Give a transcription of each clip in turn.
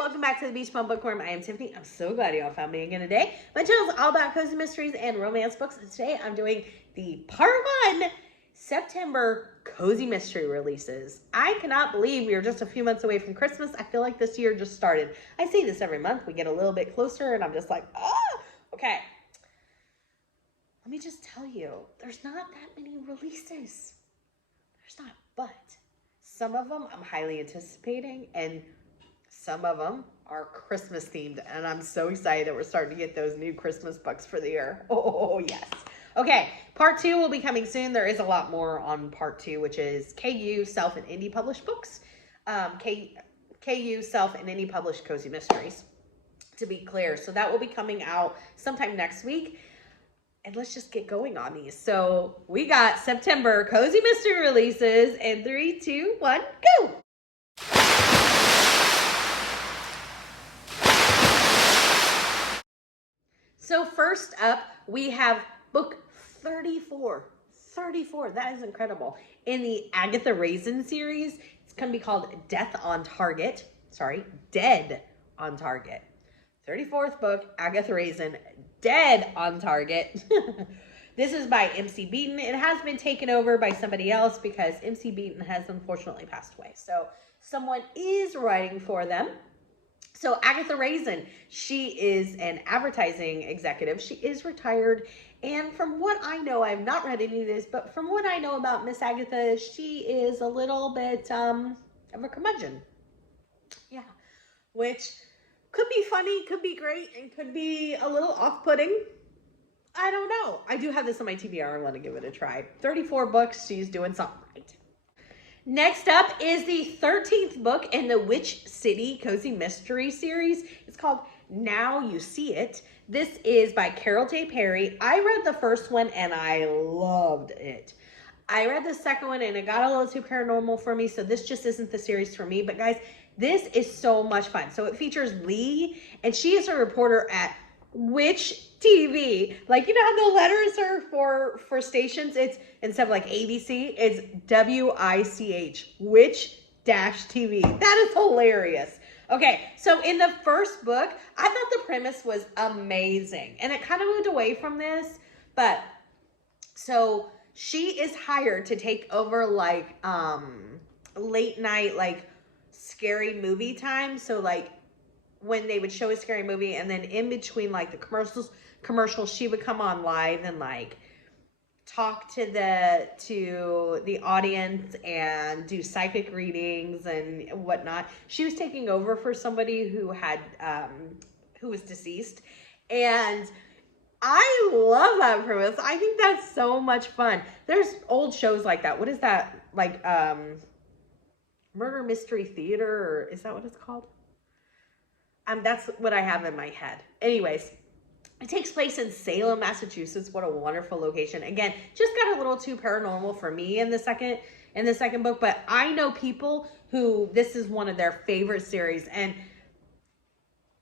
welcome back to the Beach Bum Bookworm. I am Tiffany. I'm so glad you all found me again today. My channel is all about cozy mysteries and romance books, and today I'm doing the part 1 September cozy mystery releases. I cannot believe we are just a few months away from Christmas. I feel like this year just started. I say this every month. We get a little bit closer and I'm just like, oh, okay. Let me just tell you, there's not that many releases. There's not, but some of them I'm highly anticipating, and some of them are Christmas themed, and I'm so excited that we're starting to get those new Christmas books for the year. Oh, yes. Okay, part 2 will be coming soon. There is a lot more on part 2, which is KU, self, and indie published books. KU, self, and indie published cozy mysteries, to be clear. So that will be coming out sometime next week. And let's just get going on these. So we got September cozy mystery releases in 3, 2, 1, go! So first up, we have book 34. 34, that is incredible. In the Agatha Raisin series, it's going to be called Dead on Target. 34th book, Agatha Raisin, Dead on Target. This is by MC Beaton. It has been taken over by somebody else because MC Beaton has unfortunately passed away. So someone is writing for them. So Agatha Raisin, she is an advertising executive. She is retired. And from what I know, I've not read any of this, but from what I know about Miss Agatha, she is a little bit of a curmudgeon. Yeah, which could be funny, could be great, and could be a little off-putting. I don't know. I do have this on my TBR. I want to give it a try. 34 books. She's doing something right. Next up is the 13th book in the Witch City Cozy Mystery series. It's called Now You See It. This is by Carol J. Perry. I read the first one and I loved it. I read the second one and it got a little too paranormal for me, so this just isn't the series for me. But guys, this is so much fun. So it features Lee, and she is a reporter at Witch TV. Like, you know how the letters are for stations? It's instead of like ABC, it's WICH, Witch-TV. That is hilarious. Okay, so in the first book, I thought the premise was amazing, and it kind of moved away from this, but so she is hired to take over like late night, like scary movie time. So like when they would show a scary movie, and then in between like the commercials, she would come on live and like talk to the audience and do psychic readings and whatnot. She was taking over for somebody who had who was deceased, and I love that premise. I think that's so much fun. There's old shows like that. What is that? Like Murder Mystery Theater, or is that what it's called? That's what I have in my head. Anyways, it takes place in Salem, Massachusetts. What a wonderful location. Again, just got a little too paranormal for me in the second book, but I know people who this is one of their favorite series, and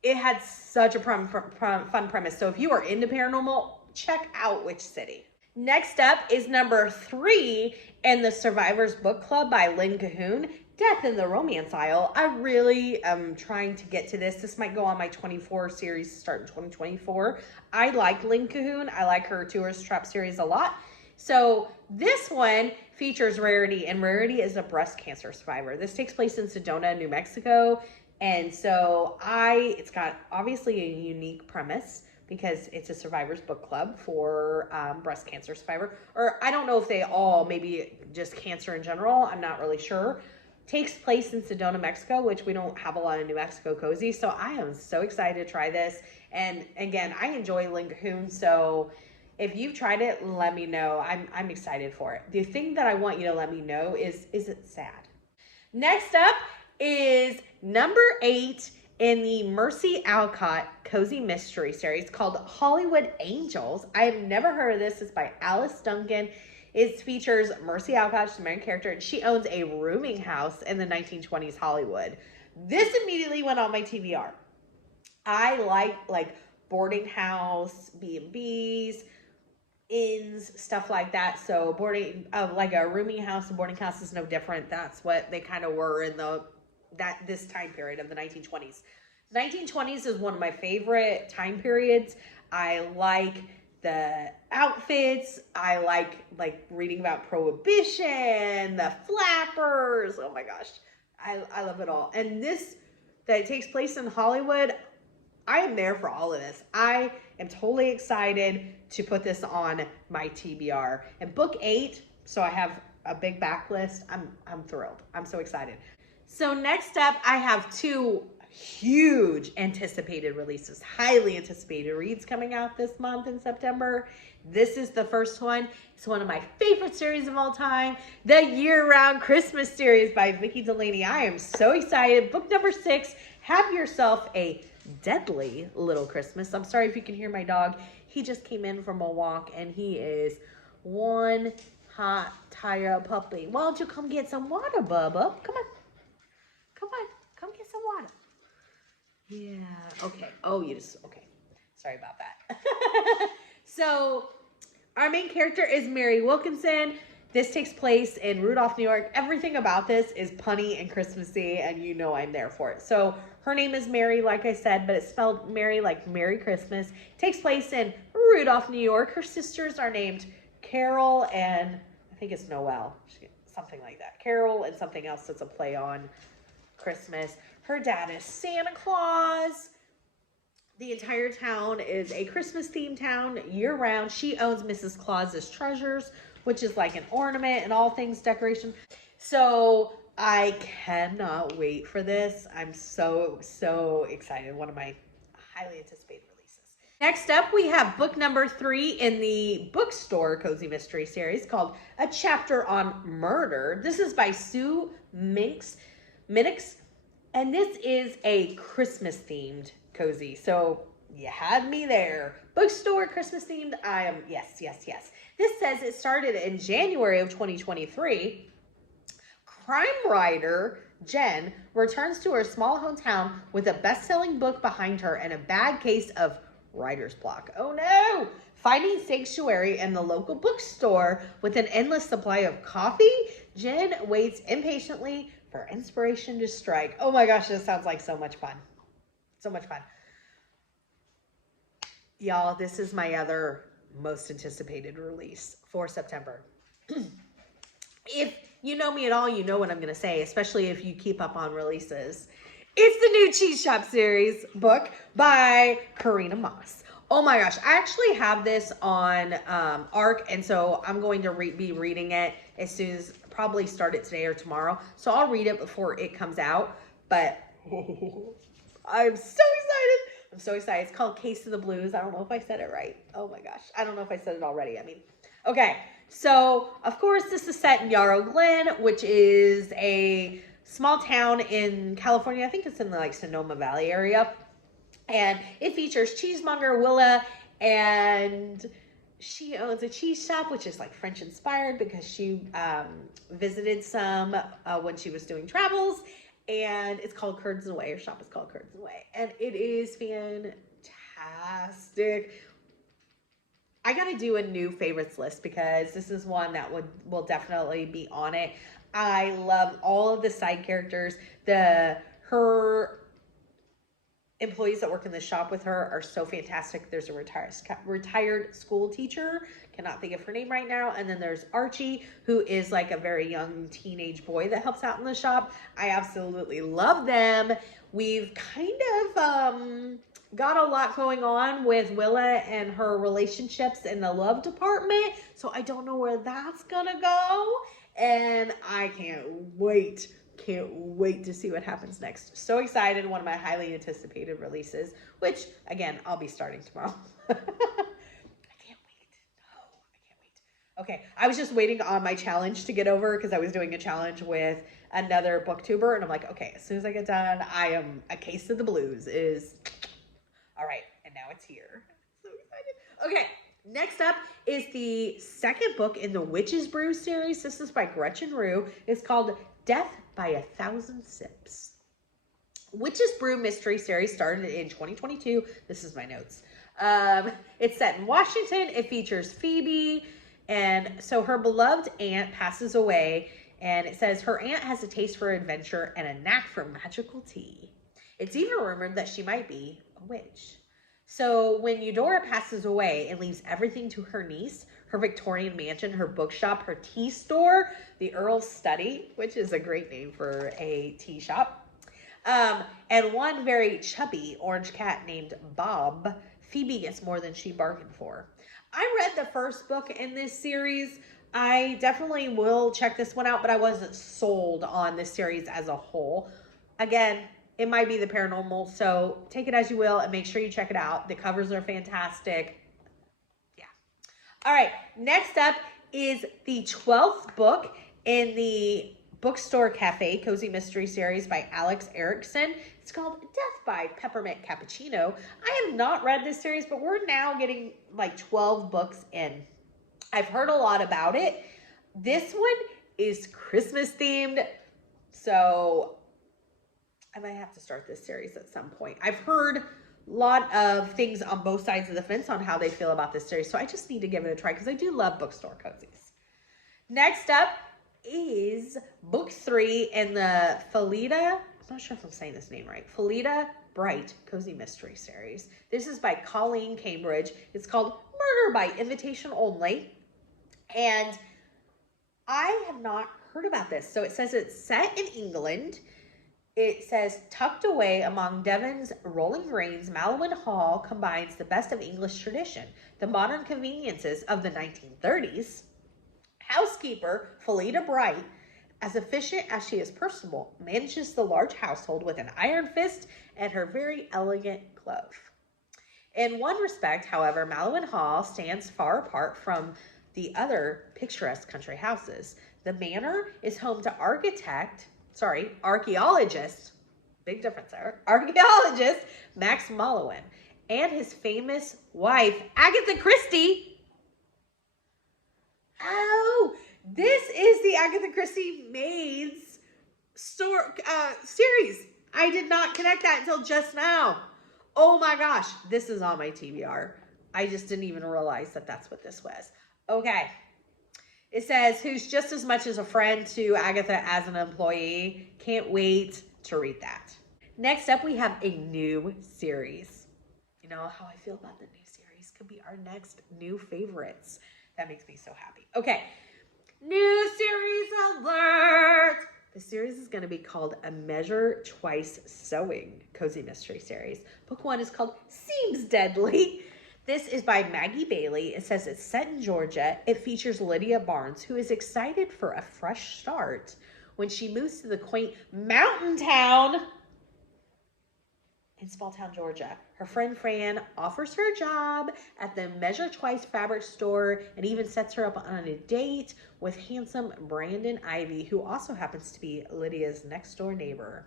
it had such a fun premise. So if you are into paranormal, check out Witch City. Next up is number 3 in the Survivors Book Club by Lynn Cahoon, Death in the Romance Aisle. I really am trying to get to this. This might go on my 24 series to start in 2024. I like Lynn Cahoon. I like her Tourist Trap series a lot. So this one features Rarity, and Rarity is a breast cancer survivor. This takes place in Sedona, New Mexico. And so it's got obviously a unique premise because it's a survivor's book club for breast cancer survivor. Or I don't know if they all, maybe just cancer in general. I'm not really sure. Takes place in Sedona, Mexico, which we don't have a lot of New Mexico cozy. So I am so excited to try this. And again, I enjoy Lynn Cahoon. So if you've tried it, let me know. I'm excited for it. The thing that I want you to let me know is it sad? Next up is number 8 in the Mercy Alcott Cozy Mystery series called Hollywood Angels. I've never heard of this. It's by Alice Duncan. It features Mercy Alcott, she's the main character, and she owns a rooming house in the 1920s Hollywood. This immediately went on my TBR. I like boarding house, B&Bs, inns, stuff like that. So like a rooming house and boarding house is no different. That's what they kind of were in this time period of the 1920s. The 1920s is one of my favorite time periods. I like the outfits. I like reading about Prohibition, the flappers. Oh my gosh. I love it all. And this, that it takes place in Hollywood, I am there for all of this. I am totally excited to put this on my TBR. And book 8, so I have a big backlist. I'm thrilled. I'm so excited. So next up, I have 2 huge anticipated releases, highly anticipated reads coming out this month in September. This is the first one. It's one of my favorite series of all time, the Year-Round Christmas series by Vicki Delaney. I am so excited. Book number 6, Have Yourself a Deadly Little Christmas. I'm sorry if you can hear my dog. He just came in from a walk and he is one hot, tired puppy. Why don't you come get some water, Bubba? Come on. Come on. Come get some water. Yeah. Okay. Oh, okay. Sorry about that. So our main character is Mary Wilkinson. This takes place in Rudolph, New York. Everything about this is punny and Christmassy, and you know I'm there for it. So her name is Mary, like I said, but it's spelled Mary like Merry Christmas. It takes place in Rudolph, New York. Her sisters are named Carol and I think it's Noel, something like that. Carol and something else that's a play on Christmas. Her dad is Santa Claus. The entire town is a Christmas-themed town year-round. She owns Mrs. Claus's Treasures, which is like an ornament and all things decoration. So I cannot wait for this. I'm so excited. One of my highly anticipated releases. Next up, we have book number 3 in the bookstore cozy mystery series called A Chapter on Murder. This is by Minx Minix, and this is a Christmas-themed cozy. So you had me there. Bookstore Christmas themed. I am, yes. This says it started in January of 2023. Crime writer Jen returns to her small hometown with a best-selling book behind her and a bad case of writer's block. Oh no! Finding sanctuary in the local bookstore with an endless supply of coffee, Jen waits impatiently for inspiration to strike. Oh my gosh, this sounds like so much fun. So much fun. Y'all, this is my other most anticipated release for September. If you know me at all, you know what I'm going to say, especially if you keep up on releases. It's the new Cheese Shop series book by Karina Moss. Oh my gosh, I actually have this on ARC, and so I'm going to be reading it as soon as, probably start it today or tomorrow. So I'll read it before it comes out, but I'm so excited. I'm so excited. It's called Case of the Blues. I don't know if I said it right. Oh my gosh. I don't know if I said it already. Okay. So, of course, this is set in Yarrow Glen, which is a small town in California. I think it's in the Sonoma Valley area. And it features cheesemonger Willa, and she owns a cheese shop, which is French inspired because she visited some when she was doing travels. And it's called Curds and Whey. Her shop is called Curds and Whey. And it is fantastic. I got to do a new favorites list because this is one that will definitely be on it. I love all of the side characters. Her employees that work in the shop with her are so fantastic. There's a retired school teacher. Cannot think of her name right now. And then there's Archie, who is a very young teenage boy that helps out in the shop. I absolutely love them. We've kind of got a lot going on with Willa and her relationships in the love department. So I don't know where that's gonna go. And I can't wait to see what happens next. So excited. One of my highly anticipated releases, which again, I'll be starting tomorrow. I can't wait. No, I can't wait. Okay. I was just waiting on my challenge to get over because I was doing a challenge with another booktuber, and I'm like, okay, as soon as I get done, I am A Case of the Blues is all right. And now it's here. So excited. Okay. Next up is the second book in the Witch's Brew series. This is by Gretchen Rue. It's called Death by 1,000 Sips. Witch's Brew mystery series started in 2022. This is my notes. It's set in Washington. It features Phoebe. And so her beloved aunt passes away. And it says her aunt has a taste for adventure and a knack for magical tea. It's even rumored that she might be a witch. So when Eudora passes away and leaves everything to her niece, her Victorian mansion, her bookshop, her tea store, the Earl's Study, which is a great name for a tea shop, and one very chubby orange cat named Bob, Phoebe gets more than she bargained for. I read the first book in this series. I definitely will check this one out, but I wasn't sold on this series as a whole. Again, it might be the paranormal, so take it as you will and make sure you check it out. The covers are fantastic. Yeah. All right, next up is the 12th book in the Bookstore Cafe Cozy Mystery Series by Alex Erickson. It's called Death by Peppermint Cappuccino. I have not read this series, but we're now getting like 12 books in. I've heard a lot about it. This one is Christmas themed, so I might have to start this series at some point. I've heard a lot of things on both sides of the fence on how they feel about this series, so I just need to give it a try because I do love bookstore cozies. Next up is book 3 in the Felida, I'm not sure if I'm saying this name right, Felida Bright Cozy Mystery Series. This is by Colleen Cambridge. It's called Murder by Invitation Only. And I have not heard about this. So it says it's set in England. It says tucked away among Devon's rolling greens, Malowin Hall combines the best of English tradition, the modern conveniences of the 1930s. Housekeeper Felida Bright, as efficient as she is personable, manages the large household with an iron fist and her very elegant glove. In one respect, however, Malowin Hall stands far apart from the other picturesque country houses. The manor is home to archaeologist, big difference there, archaeologist Max Malowin and his famous wife, Agatha Christie. Oh, this is the Agatha Christie Maids series. I did not connect that until just now. Oh my gosh, this is on my TBR. I just didn't even realize that that's what this was. Okay. It says, who's just as much as a friend to Agatha as an employee. Can't wait to read that. Next up, we have a new series. You know how I feel about the new series. Could be our next new favorites. That makes me so happy. Okay. New series alert. The series is going to be called A Measure Twice Sewing Cozy Mystery Series. Book 1 is called Seems Deadly. This is by Maggie Bailey. It says it's set in Georgia. It features Lydia Barnes, who is excited for a fresh start when she moves to the quaint mountain town in small town Georgia. Her friend Fran offers her a job at the Measure Twice fabric store and even sets her up on a date with handsome Brandon Ivy, who also happens to be Lydia's next door neighbor.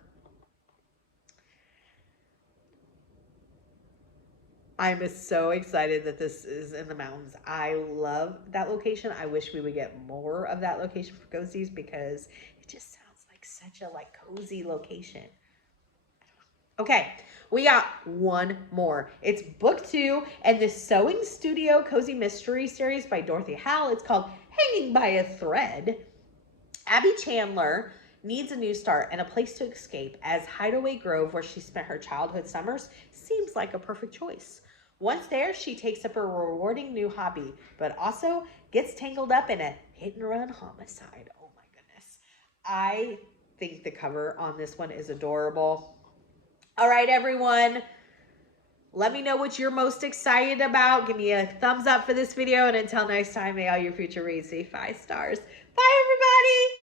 I'm so excited that this is in the mountains. I love that location. I wish we would get more of that location for cozies because it just sounds like such a cozy location. Okay, we got one more. It's book 2 and the Sewing Studio Cozy Mystery Series by Dorothy Howell. It's called Hanging by a Thread. Abby Chandler needs a new start and a place to escape, as Hideaway Grove, where she spent her childhood summers, seems like a perfect choice. Once there, she takes up a rewarding new hobby, but also gets tangled up in a hit-and-run homicide. Oh my goodness. I think the cover on this one is adorable. All right, everyone. Let me know what you're most excited about. Give me a thumbs up for this video, and until next time, may all your future reads be 5 stars. Bye, everybody.